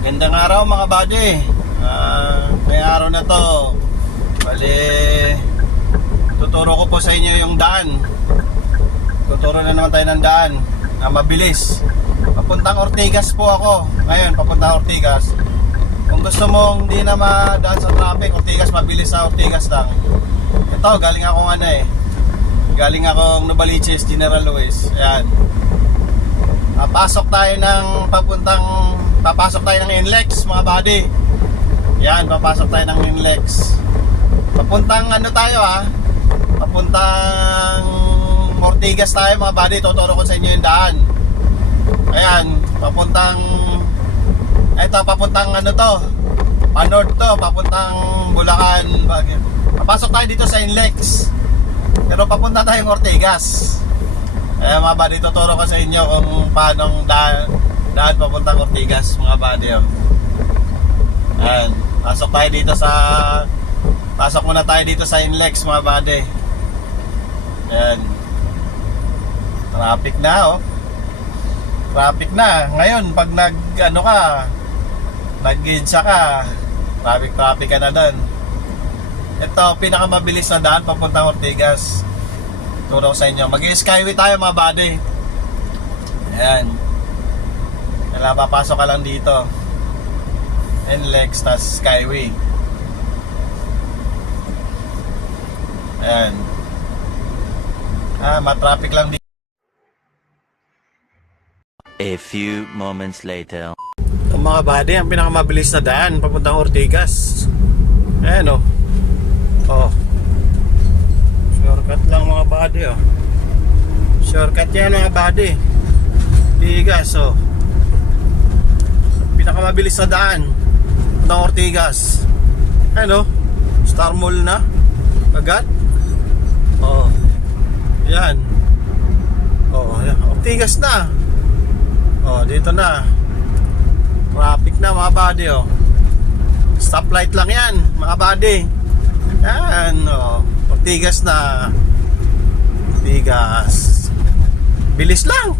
Magandang araw mga buddy. May araw na to, bali tuturo ko po sa inyo yung daan. Tuturo na naman tayo ng daan na mabilis. Papuntang Ortigas po ako ngayon, papuntang Ortigas. Kung gusto mong hindi na madaan sa traffic, Ortigas, mabilis sa Ortigas lang. Ito, galing akong galing akong Novaliches, General Luis. Ayan, papasok tayo ng NLEX mga buddy. Yan, papasok tayo ng NLEX. Papuntang papuntang Ortigas tayo mga buddy. Tuturo ko sa inyo yung daan. Ayan, papuntang pa-north to, papuntang Bulacan. Papasok tayo dito sa NLEX, pero papunta tayong Ortigas. Ayan mga buddy, tuturo ko sa inyo kung paano daan papuntang Ortigas mga buddy. Ayan, pasok muna tayo dito sa NLEX mga buddy. Ayan, traffic na traffic na ngayon. Pag nag-gidsa ka, traffic ka na doon. Ito, pinakamabilis na daan papuntang Ortigas. Turo ko sa inyo. Mag-skyway tayo mga buddy. Ayan, kailangan papasok ka lang dito, NLEX, tas skyway. Ayan, matraffic lang dito. A few moments later. Mga buddy, ang pinakamabilis na daan papuntang Ortigas. Ayan shortcut lang mga buddy. Shortcut yan mga buddy. Ortigas. Pinakamabilis na daan ng Ortigas. Star Mall na agad. Yan. Ortigas na. Dito na. Traffic na mga buddy. Stoplight lang yan mga buddy. Yan. Ortigas na. Ortigas. Bilis lang.